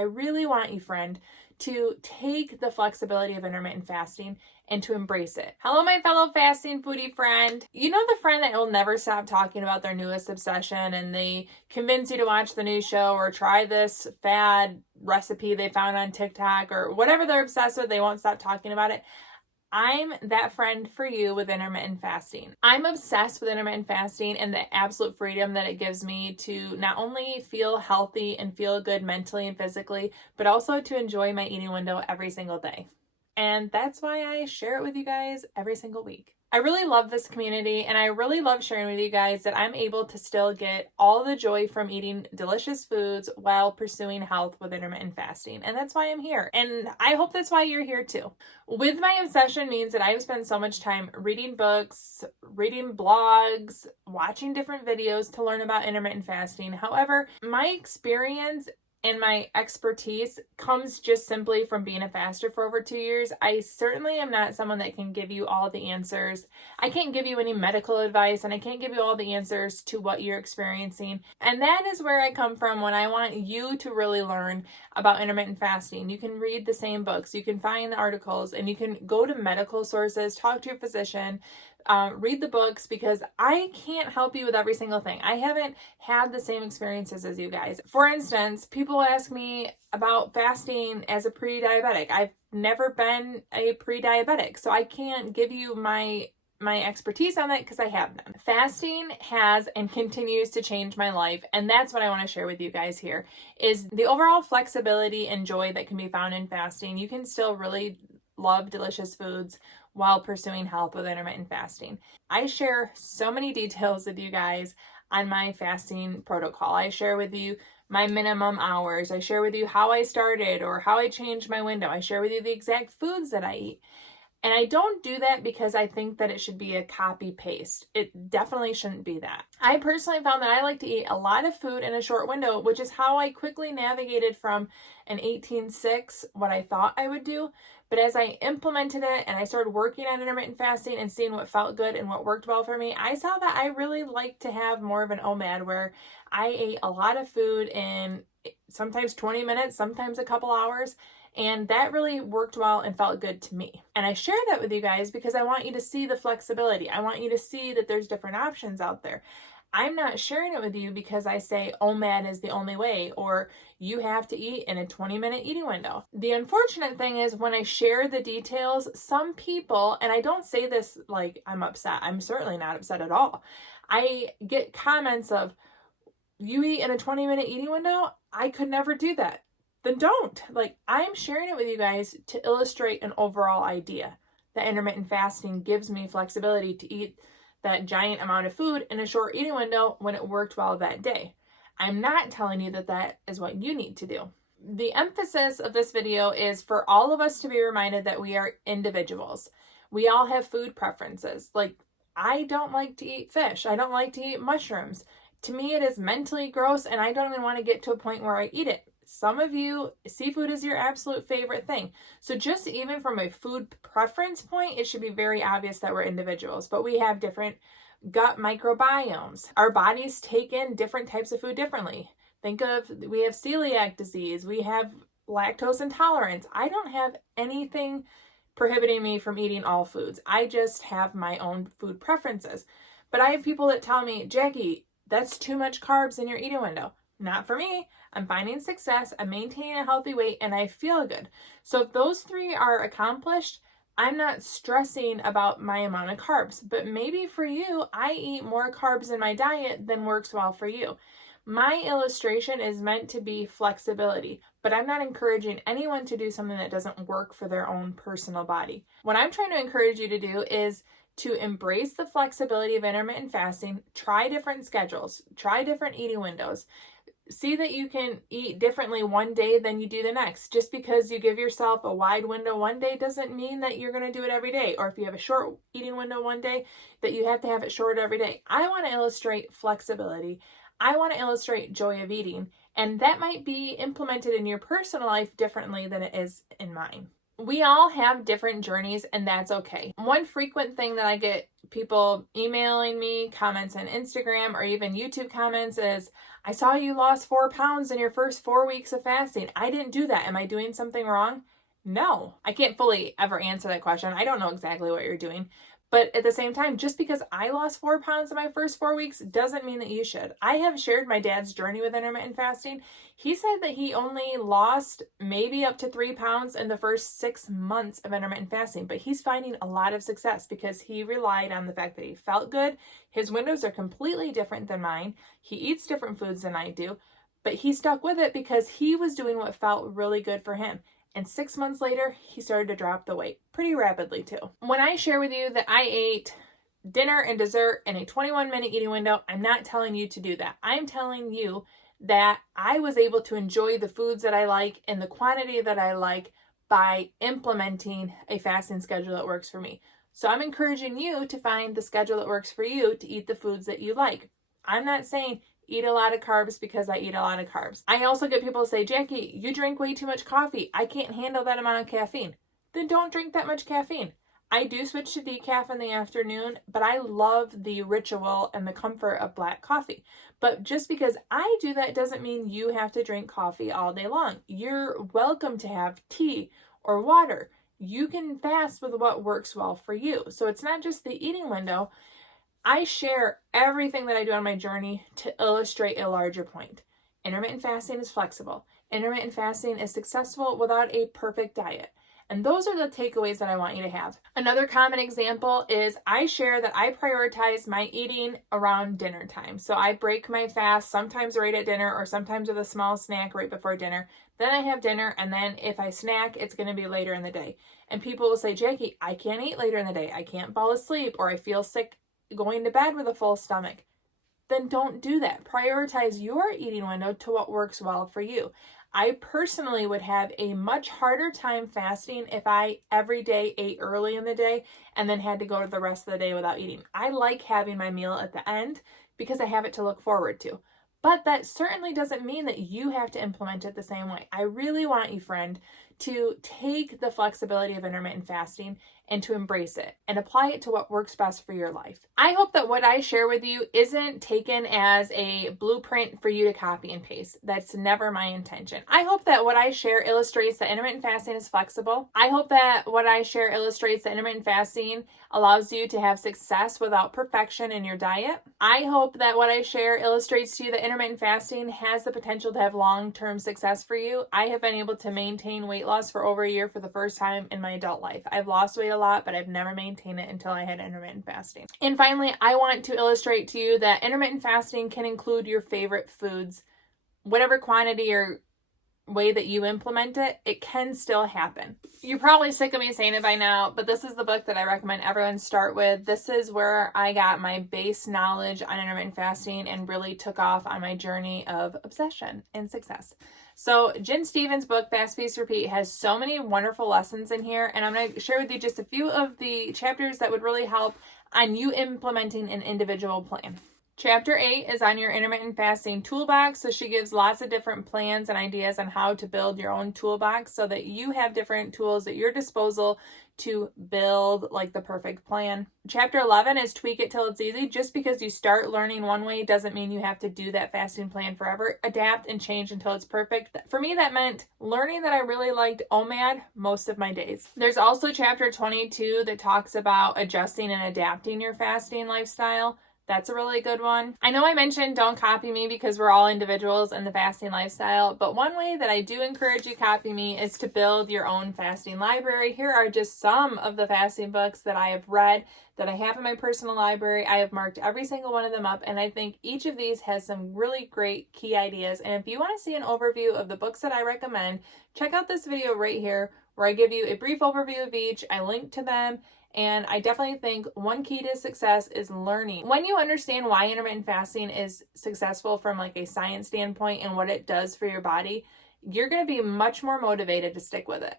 I really want you, friend, to take the flexibility of intermittent fasting and to embrace it. Hello, my fellow fasting foodie friend. You know the friend that will never stop talking about their newest obsession, and they convince you to watch the new show or try this fad recipe they found on TikTok or whatever they're obsessed with, they won't stop talking about it. I'm that friend for you with intermittent fasting. I'm obsessed with intermittent fasting and the absolute freedom that it gives me to not only feel healthy and feel good mentally and physically, but also to enjoy my eating window every single day. And that's why I share it with you guys every single week. I really love this community, and I really love sharing with you guys that I'm able to still get all the joy from eating delicious foods while pursuing health with intermittent fasting. And that's why I'm here. And I hope that's why you're here too. With my obsession means that I've spent so much time reading books, reading blogs, watching different videos to learn about intermittent fasting. However, my experience and my expertise comes just simply from being a faster for over 2 years. I certainly am not someone that can give you all the answers. I can't give you any medical advice, and I can't give you all the answers to what you're experiencing. And that is where I come from when I want you to really learn about intermittent fasting. You can read the same books, you can find the articles, and you can go to medical sources, talk to your physician, read the books, because I can't help you with every single thing. I haven't had the same experiences as you guys. For instance, people ask me about fasting as a pre-diabetic. I've never been a pre-diabetic, so I can't give you my expertise on that because I have none. Fasting has and continues to change my life, and that's what I want to share with you guys here, is the overall flexibility and joy that can be found in fasting. You can still really love delicious foods while pursuing health with intermittent fasting. I share so many details with you guys on my fasting protocol. I share with you my minimum hours. I share with you how I started or how I changed my window. I share with you the exact foods that I eat. And I don't do that because I think that it should be a copy paste. It definitely shouldn't be that. I personally found that I like to eat a lot of food in a short window, which is how I quickly navigated from an 18-6, what I thought I would do. But as I implemented it and I started working on intermittent fasting and seeing what felt good and what worked well for me, I saw that I really like to have more of an OMAD where I ate a lot of food in sometimes 20 minutes, sometimes a couple hours. And that really worked well and felt good to me. And I share that with you guys because I want you to see the flexibility. I want you to see that there's different options out there. I'm not sharing it with you because I say OMAD is the only way, or you have to eat in a 20-minute eating window. The unfortunate thing is when I share the details, some people, and I don't say this like I'm upset, I'm certainly not upset at all. I get comments of, you eat in a 20-minute eating window? I could never do that. Then don't. Like, I'm sharing it with you guys to illustrate an overall idea that intermittent fasting gives me flexibility to eat that giant amount of food in a short eating window when it worked well that day. I'm not telling you that that is what you need to do. The emphasis of this video is for all of us to be reminded that we are individuals. We all have food preferences. Like, I don't like to eat fish. I don't like to eat mushrooms. To me, it is mentally gross, and I don't even want to get to a point where I eat it. Some of you, seafood is your absolute favorite thing. So just even from a food preference point, it should be very obvious that we're individuals, but we have different gut microbiomes. Our bodies take in different types of food differently. Think of, we have celiac disease, we have lactose intolerance. I don't have anything prohibiting me from eating all foods. I just have my own food preferences. But I have people that tell me, Jackie, that's too much carbs in your eating window. Not for me. I'm finding success, I'm maintaining a healthy weight, and I feel good. So if those three are accomplished, I'm not stressing about my amount of carbs. But maybe for you, I eat more carbs in my diet than works well for you. My illustration is meant to be flexibility, but I'm not encouraging anyone to do something that doesn't work for their own personal body. What I'm trying to encourage you to do is to embrace the flexibility of intermittent fasting, try different schedules, try different eating windows. See that you can eat differently one day than you do the next. Just because you give yourself a wide window one day doesn't mean that you're going to do it every day. Or if you have a short eating window one day, that you have to have it short every day. I want to illustrate flexibility. I want to illustrate joy of eating. And that might be implemented in your personal life differently than it is in mine. We all have different journeys, and that's okay. One frequent thing that I get people emailing me, comments on Instagram, or even YouTube comments is, I saw you lost 4 pounds in your first 4 weeks of fasting. I didn't do that. Am I doing something wrong? No, I can't fully ever answer that question. I don't know exactly what you're doing. But at the same time, just because I lost 4 pounds in my first 4 weeks doesn't mean that you should. I have shared my dad's journey with intermittent fasting. He said that he only lost maybe up to 3 pounds in the first 6 months of intermittent fasting, but he's finding a lot of success because he relied on the fact that he felt good. His windows are completely different than mine. He eats different foods than I do, but he stuck with it because he was doing what felt really good for him. And 6 months later, he started to drop the weight pretty rapidly too. When I share with you that I ate dinner and dessert in a 21-minute eating window, I'm not telling you to do that. I'm telling you that I was able to enjoy the foods that I like and the quantity that I like by implementing a fasting schedule that works for me. So I'm encouraging you to find the schedule that works for you to eat the foods that you like. I'm not saying eat a lot of carbs because I eat a lot of carbs. I also get people say, Jackie, you drink way too much coffee. I can't handle that amount of caffeine. Then don't drink that much caffeine. I do switch to decaf in the afternoon, but I love the ritual and the comfort of black coffee. But just because I do that doesn't mean you have to drink coffee all day long. You're welcome to have tea or water. You can fast with what works well for you. So it's not just the eating window. I share everything that I do on my journey to illustrate a larger point. Intermittent fasting is flexible. Intermittent fasting is successful without a perfect diet. And those are the takeaways that I want you to have. Another common example is I share that I prioritize my eating around dinner time. So I break my fast sometimes right at dinner or sometimes with a small snack right before dinner. Then I have dinner, and then if I snack, it's going to be later in the day. And people will say, Jackie, I can't eat later in the day. I can't fall asleep, or I feel sick going to bed with a full stomach. Then don't do that. Prioritize your eating window to what works well for you. I personally would have a much harder time fasting if I every day ate early in the day and then had to go to the rest of the day without eating. I like having my meal at the end because I have it to look forward to. But that certainly doesn't mean that you have to implement it the same way. I really want you, friend, to take the flexibility of intermittent fasting and to embrace it and apply it to what works best for your life. I hope that what I share with you isn't taken as a blueprint for you to copy and paste. That's never my intention. I hope that what I share illustrates that intermittent fasting is flexible. I hope that what I share illustrates that intermittent fasting allows you to have success without perfection in your diet. I hope that what I share illustrates to you that intermittent fasting has the potential to have long-term success for you. I have been able to maintain weight loss for over a year for the first time in my adult life. I've lost weight a lot, but I've never maintained it until I had intermittent fasting. And finally, I want to illustrate to you that intermittent fasting can include your favorite foods. Whatever quantity or way that you implement it, it can still happen. You're probably sick of me saying it by now, but this is the book that I recommend everyone start with. This is where I got my base knowledge on intermittent fasting and really took off on my journey of obsession and success. So Jen Stevens' book, Fast, Feast, Repeat, has so many wonderful lessons in here, and I'm going to share with you just a few of the chapters that would really help on you implementing an individual plan. Chapter 8 is on your intermittent fasting toolbox. So she gives lots of different plans and ideas on how to build your own toolbox so that you have different tools at your disposal to build like the perfect plan. Chapter 11 is tweak it till it's easy. Just because you start learning one way doesn't mean you have to do that fasting plan forever. Adapt and change until it's perfect. For me, that meant learning that I really liked OMAD most of my days. There's also chapter 22 that talks about adjusting and adapting your fasting lifestyle. That's a really good one. I know I mentioned don't copy me because we're all individuals in the fasting lifestyle, but one way that I do encourage you copy me is to build your own fasting library. Here are just some of the fasting books that I have read that I have in my personal library. I have marked every single one of them up, and I think each of these has some really great key ideas. And if you want to see an overview of the books that I recommend, check out this video right here where I give you a brief overview of each. I link to them. And I definitely think one key to success is learning. When you understand why intermittent fasting is successful from like a science standpoint and what it does for your body, you're going to be much more motivated to stick with it.